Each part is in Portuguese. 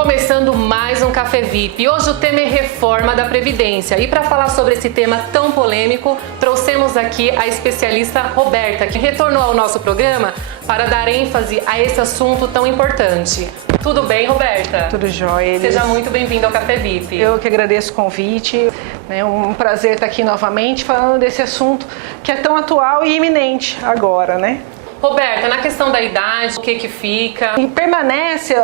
Começando mais um Café VIP. Hoje o tema é reforma da Previdência. E para falar sobre esse tema tão polêmico, trouxemos aqui a especialista Roberta, que retornou ao nosso programa para dar ênfase a esse assunto tão importante. Tudo bem, Roberta? Tudo jóia. Seja muito bem-vinda ao Café VIP. Eu que agradeço o convite. É um prazer estar aqui novamente falando desse assunto que é tão atual e iminente agora, né? Roberta, na questão da idade, o que fica? E permanece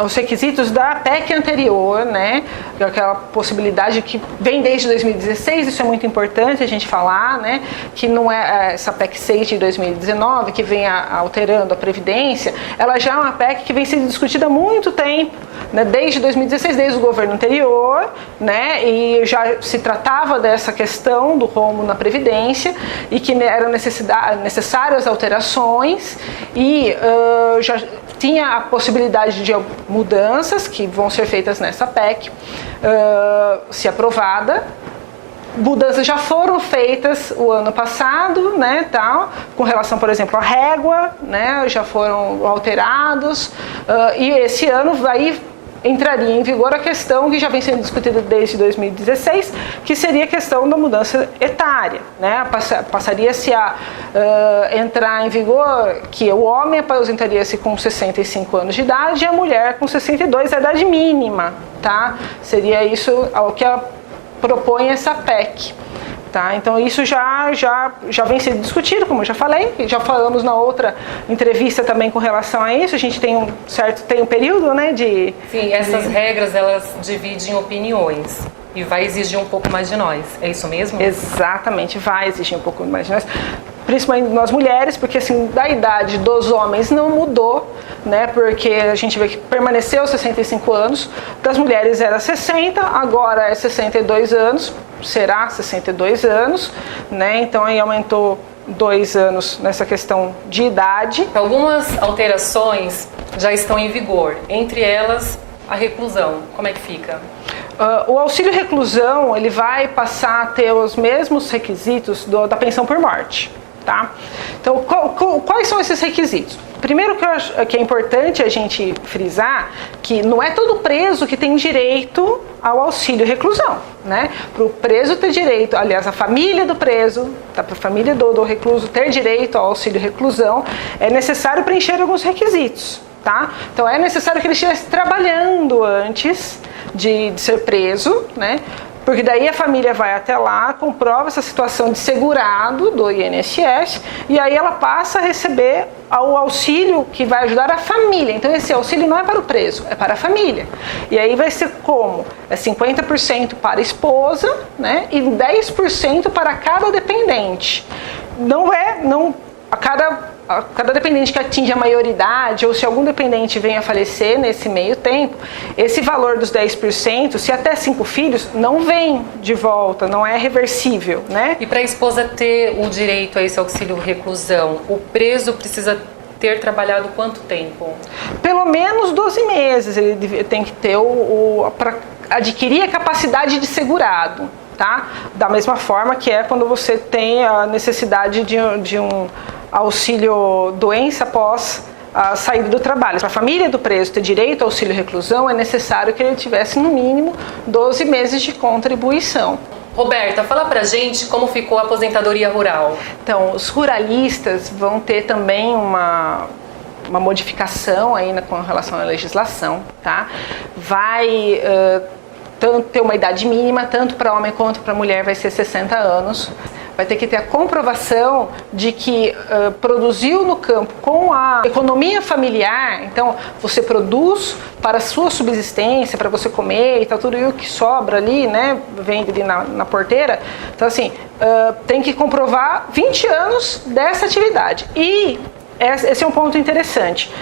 os requisitos da PEC anterior, né? Aquela possibilidade que vem desde 2016, isso é muito importante a gente falar, né? Que não é essa PEC 6 de 2019, que vem alterando a Previdência, ela já é uma PEC que vem sendo discutida há muito tempo, né? Desde 2016, desde o governo anterior, né? E já se tratava dessa questão do rombo na Previdência e que eram necessárias alterações e já tinha a possibilidade de mudanças que vão ser feitas nessa PEC, se aprovada. Mudanças já foram feitas o ano passado, né, tal, com relação, por exemplo, à régua, né, já foram alterados, e esse ano entraria em vigor a questão que já vem sendo discutida desde 2016, que seria a questão da mudança etária, né? Passaria-se a entrar em vigor que o homem aposentaria-se com 65 anos de idade e a mulher com 62, a idade mínima, tá? Seria isso o que ela propõe essa PEC. Tá, então isso já vem sendo discutido, como eu já falei, já falamos na outra entrevista também com relação a isso. A gente tem um período, né, de... Sim, essas regras, elas dividem opiniões e vai exigir um pouco mais de nós, é isso mesmo? Exatamente, vai exigir um pouco mais de nós, principalmente nós mulheres, porque assim, da idade dos homens não mudou, né, porque a gente vê que permaneceu 65 anos, das mulheres era 60, agora é 62 anos, será 62 anos, né, então aí aumentou 2 anos nessa questão de idade. Algumas alterações já estão em vigor, entre elas a reclusão, como é que fica? O auxílio reclusão, ele vai passar a ter os mesmos requisitos da pensão por morte, tá? Então, quais são esses requisitos? Primeiro que eu acho que é importante a gente frisar que não é todo preso que tem direito ao auxílio reclusão, né? Para o preso ter direito, aliás, a família do preso, tá? Para a família do recluso ter direito ao auxílio reclusão, é necessário preencher alguns requisitos, tá? Então é necessário que ele estivesse trabalhando antes de ser preso, né? Porque daí a família vai até lá, comprova essa situação de segurado do INSS e aí ela passa a receber o auxílio que vai ajudar a família. Então esse auxílio não é para o preso, é para a família. E aí vai ser como? É 50% para a esposa, né? E 10% para cada dependente. Cada dependente que atinge a maioridade ou se algum dependente venha a falecer nesse meio tempo, esse valor dos 10%, se até 5 filhos, não vem de volta, não é reversível, né? E para a esposa ter o direito a esse auxílio reclusão, o preso precisa ter trabalhado quanto tempo? Pelo menos 12 meses ele tem que ter para adquirir a capacidade de segurado, tá? Da mesma forma que é quando você tem a necessidade de um auxílio doença após a saída do trabalho. Para a família do preso ter direito ao auxílio reclusão, é necessário que ele tivesse no mínimo 12 meses de contribuição. Roberta, fala pra gente como ficou a aposentadoria rural. Então, os ruralistas vão ter também uma modificação aí com relação à legislação, tá? Vai tanto ter uma idade mínima, tanto para homem quanto para mulher vai ser 60 anos. Vai ter que ter a comprovação de que produziu no campo com a economia familiar, então você produz para a sua subsistência, para você comer e tal, tudo o que sobra ali, né, vem ali na porteira. Então assim, tem que comprovar 20 anos dessa atividade. E esse é um ponto interessante.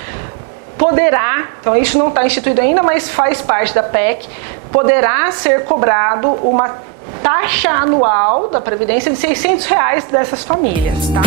Poderá, então isso não está instituído ainda, mas faz parte da PEC, poderá ser cobrado uma taxa anual da Previdência de R$600 dessas famílias, tá?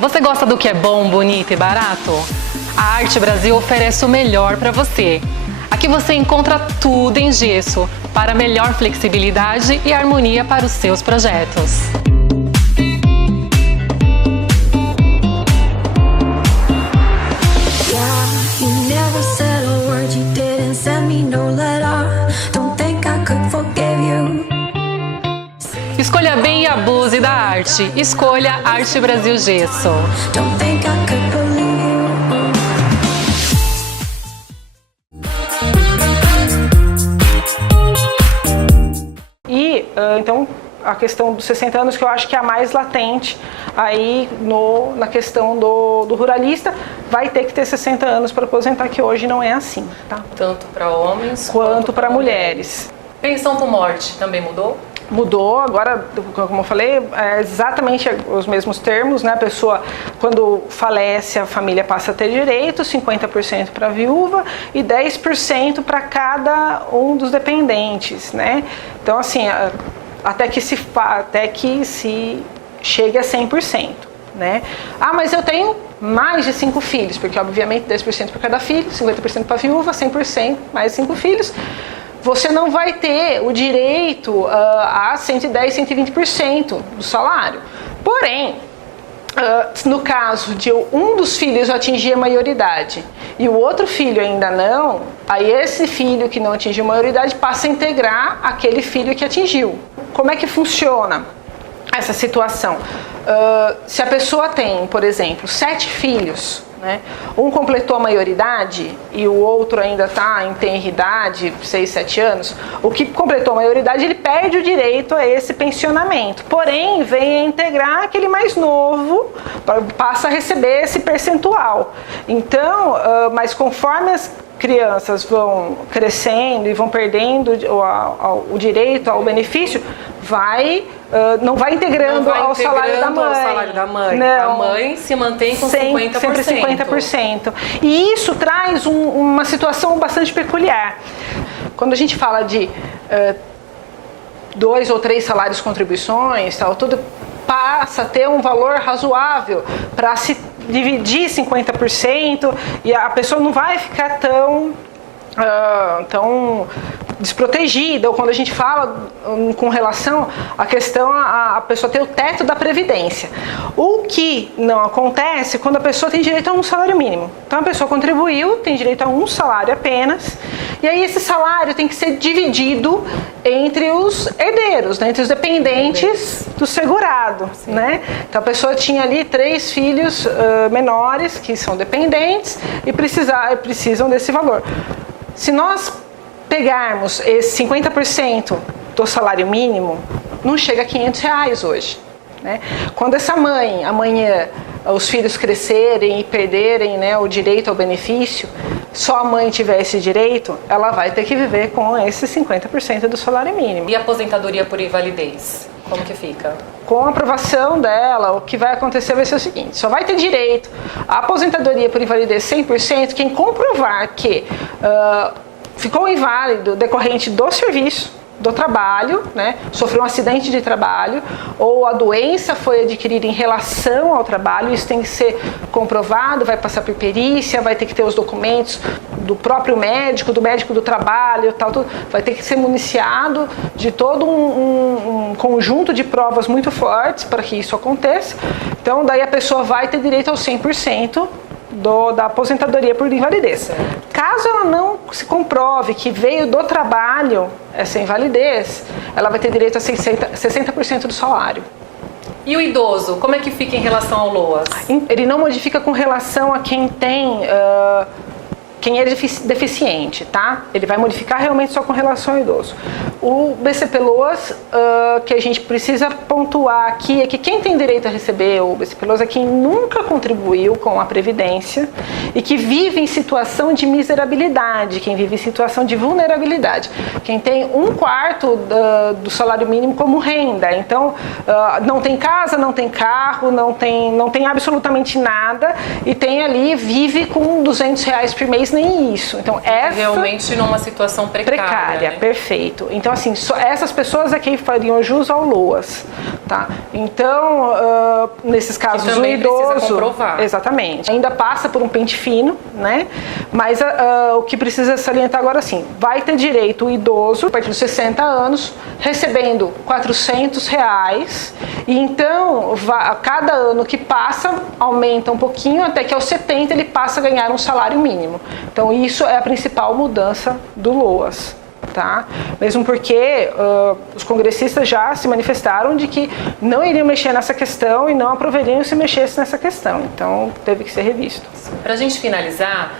Você gosta do que é bom, bonito e barato? A Arte Brasil oferece o melhor para você. Aqui você encontra tudo em gesso para melhor flexibilidade e harmonia para os seus projetos. Escolha bem e abuse da arte. Escolha Arte Brasil Gesso. E, então, a questão dos 60 anos que eu acho que é a mais latente aí na questão do ruralista, vai ter que ter 60 anos para aposentar, que hoje não é assim, tá? Tanto para homens quanto para mulheres. Pensão por morte também mudou? Mudou, agora, como eu falei, é exatamente os mesmos termos, né? A pessoa, quando falece, a família passa a ter direito, 50% para a viúva e 10% para cada um dos dependentes, né? Então, assim, até que se chegue a 100%, né? Ah, mas eu tenho mais de 5 filhos, porque, obviamente, 10% para cada filho, 50% para a viúva, 100% mais 5 filhos. Você não vai ter o direito a 110%, 120% do salário. Porém, no caso de um dos filhos atingir a maioridade e o outro filho ainda não, aí esse filho que não atingiu a maioridade passa a integrar aquele filho que atingiu. Como é que funciona essa situação? Se a pessoa tem, por exemplo, 7 filhos, né? Um completou a maioridade e o outro ainda está em tenridade, 6, 7 anos, o que completou a maioridade, ele perde o direito a esse pensionamento. Porém, vem a integrar aquele mais novo, passa a receber esse percentual. Então, mas conforme as crianças vão crescendo e vão perdendo o direito ao benefício, não vai integrando ao salário da mãe. Não. A mãe se mantém com 50%. Sempre 50%. E isso traz uma situação bastante peculiar. Quando a gente fala de 2 ou 3 salários contribuições, tudo passa a ter um valor razoável para se dividir 50% e a pessoa não vai ficar tão desprotegida, ou quando a gente fala com relação à questão a pessoa ter o teto da previdência. O que não acontece quando a pessoa tem direito a um salário mínimo. Então a pessoa contribuiu, tem direito a um salário apenas, e aí esse salário tem que ser dividido entre os herdeiros, né, entre os dependentes do segurado, né? Então a pessoa tinha ali 3 filhos menores que são dependentes e precisam desse valor. Se nós pegarmos esse 50% do salário mínimo, não chega a R$500 hoje, né? Quando essa mãe, amanhã, os filhos crescerem e perderem, né, o direito ao benefício, só a mãe tiver esse direito, ela vai ter que viver com esse 50% do salário mínimo. E a aposentadoria por invalidez? Como que fica? Com a aprovação dela, o que vai acontecer vai ser o seguinte: só vai ter direito à aposentadoria por invalidez 100% quem comprovar que ficou inválido decorrente do serviço, do trabalho, né? Sofreu um acidente de trabalho, ou a doença foi adquirida em relação ao trabalho. Isso tem que ser comprovado, vai passar por perícia, vai ter que ter os documentos do próprio médico, do médico do trabalho, tudo, vai ter que ser municiado de todo um conjunto de provas muito fortes para que isso aconteça. Então, daí a pessoa vai ter direito ao 100% da aposentadoria por invalidez. Caso ela não se comprove que veio do trabalho essa invalidez, ela vai ter direito a 60% do salário. E o idoso, como é que fica em relação ao LOAS? Ele não modifica com relação a quem é deficiente, tá? Ele vai modificar realmente só com relação ao idoso. O BCP-LOAS, que a gente precisa pontuar aqui, é que quem tem direito a receber o BCP-LOAS é quem nunca contribuiu com a Previdência e que vive em situação de miserabilidade, quem vive em situação de vulnerabilidade. Quem tem 1/4 do salário mínimo como renda. Então, não tem casa, não tem carro, não tem absolutamente nada e tem ali, vive com R$200 por mês talvez nem isso. Então, essa... Realmente numa situação precária, né? Perfeito. Então, assim, essas pessoas aqui fariam jus ao LOAS, tá? Então, nesses casos, o idoso... Precisa comprovar. Exatamente. Ainda passa por um pente fino, né? Mas o que precisa salientar agora, assim, vai ter direito o idoso, a partir dos 60 anos, recebendo R$400, e então, cada ano que passa, aumenta um pouquinho, até que aos 70 ele passa a ganhar um salário mínimo. Então, isso é a principal mudança do LOAS. Tá? Mesmo porque os congressistas já se manifestaram de que não iriam mexer nessa questão e não aprovariam se mexesse nessa questão. Então, teve que ser revisto. Para a gente finalizar,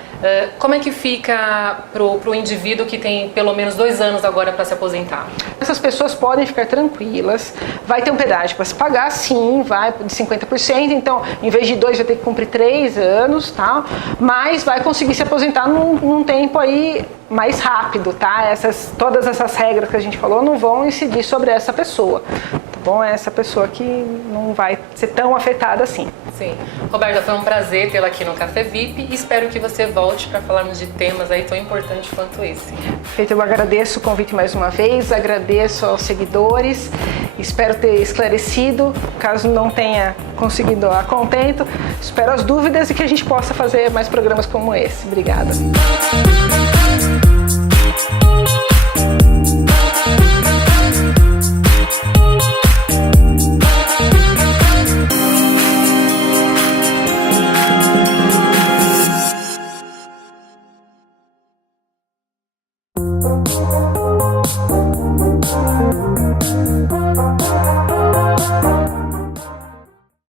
como é que fica para o indivíduo que tem pelo menos 2 anos agora para se aposentar? Essas pessoas podem ficar tranquilas, vai ter um pedágio para se pagar, sim, vai de 50%, então em vez de 2 vai ter que cumprir 3 anos, tá? Mas vai conseguir se aposentar num tempo aí mais rápido, tá? Todas essas regras que a gente falou não vão incidir sobre essa pessoa, tá bom? É essa pessoa que não vai ser tão afetada assim. Sim. Roberta, foi um prazer tê-la aqui no Café VIP e espero que você volte para falarmos de temas aí tão importantes quanto esse. Perfeito, eu agradeço o convite mais uma vez, agradeço aos seguidores, espero ter esclarecido, caso não tenha conseguido a contento, espero as dúvidas e que a gente possa fazer mais programas como esse. Obrigada.